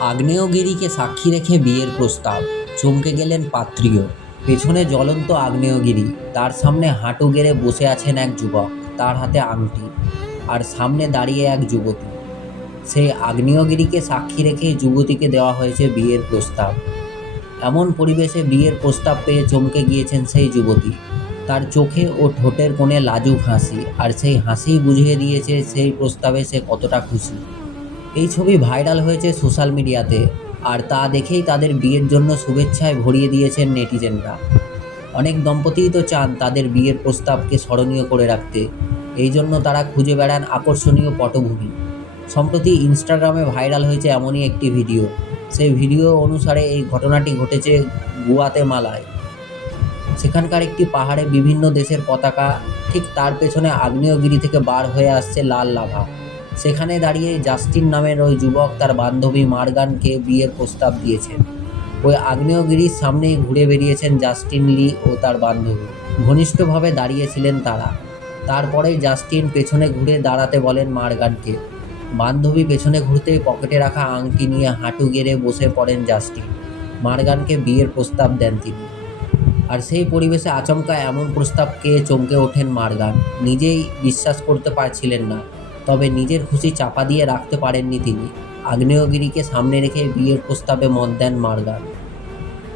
আগ্নেয়গিরিকে সাক্ষী রেখে বিয়ের প্রস্তাব, চমকে গেলেন পাত্রীও। পেছনে জ্বলন্ত আগ্নেয়গিরি, তার সামনে হাঁটু গেড়ে বসে আছেন এক যুবক, তার হাতে আংটি, আর সামনে দাঁড়িয়ে এক যুবতী। সেই আগ্নেয়গিরিকে সাক্ষী রেখে যুবতীকে দেওয়া হয়েছে বিয়ের প্রস্তাব। এমন পরিবেশে বিয়ের প্রস্তাব পেয়ে চমকে গিয়েছেন সেই যুবতী। তার চোখে ও ঠোঁটের কোণে লাজুক হাসি, আর সেই হাসিই বুঝিয়ে দিয়েছে সেই প্রস্তাবে সে কতটা খুশি। এই ছবি ভাইরাল হয়েছে সোশ্যাল মিডিয়াতে, আর তা দেখেই তাদের বিয়ের জন্য শুভেচ্ছায় ভরিয়ে দিয়েছেন নেটিজেনরা। অনেক দম্পতিই তো চান তাদের বিয়ের প্রস্তাবকে স্মরণীয় করে রাখতে, এই জন্য তারা খুঁজে বেড়ান আকর্ষণীয় পটভূমি। সম্প্রতি ইনস্টাগ্রামে ভাইরাল হয়েছে এমনই একটি ভিডিও। সেই ভিডিও অনুসারে এই ঘটনাটি ঘটেছে গুয়াতেমালায়। সেখানকার একটি পাহাড়ে বিভিন্ন দেশের পতাকা, ঠিক তার পেছনে আগ্নেয়গিরি থেকে বার হয়ে আসছে লাল লাভা। সেখানে দাঁড়িয়ে জাস্টিন নামের ওই যুবক তার বান্ধবী মার্গানকে বিয়ের প্রস্তাব দিয়েছেন। ওই আগ্নেয়গিরির সামনেই ঘুরে বেরিয়েছেন জাস্টিন লি ও তার বান্ধবী। ঘনিষ্ঠভাবে দাঁড়িয়েছিলেন তারা। তারপরেই জাস্টিন পেছনে ঘুরে দাঁড়াতে বলেন মার্গানকে। বান্ধবী পেছনে ঘুরতেই পকেটে রাখা আংটি নিয়ে হাঁটু গেড়ে বসে পড়েন জাস্টিন। মার্গানকে বিয়ের প্রস্তাব দেন তিনি। আর সেই পরিবেশে আচমকা এমন প্রস্তাবকে চমকে ওঠেন মার্গান। নিজেই বিশ্বাস করতে পারছিলেন না, তবে নিজের খুশি চাপা দিয়ে রাখতে পারেননি তিনি। আগ্নেয়গিরিকে সামনে রেখে বিয়ের প্রস্তাবে মত দেন মার্গান।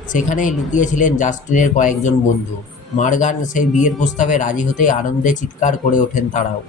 সেখানেই লুকিয়েছিলেন জাস্টিনের কয়েকজন বন্ধু। মার্গান সেই বিয়ের প্রস্তাবে রাজি হতেই আনন্দে চিৎকার করে ওঠেন তারাও।